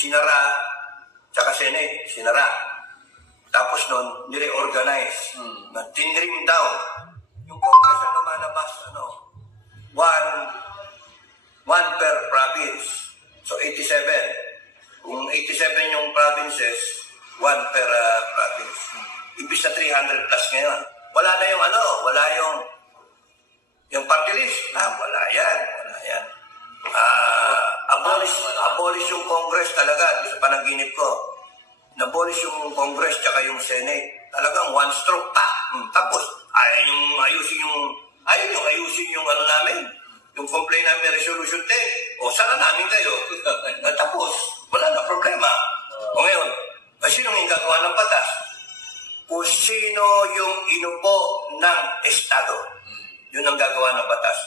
sinara, tsaka Senate, sinara. Tapos nun, nire-organize, tinrim down. Yung Congress na lumalabas, one per province. So, 87. Kung 87 yung provinces, one per province. Ibig sa 300 plus ngayon. Wala na yung wala yung party list. Wala yan. Abolish yung Congress talaga sa panaginip ko. Nabolish yung Congress tsaka yung Senate. Talagang one stroke pa. Tapos, ayaw yung ayusin yung namin. Yung complaint namin resolution 10. O, sana namin kayo. Tapos, wala na problema. O ngayon, sinong yung gagawa ng batas? Kung sino yung inupo ng Estado. Yun ang gagawa ng batas.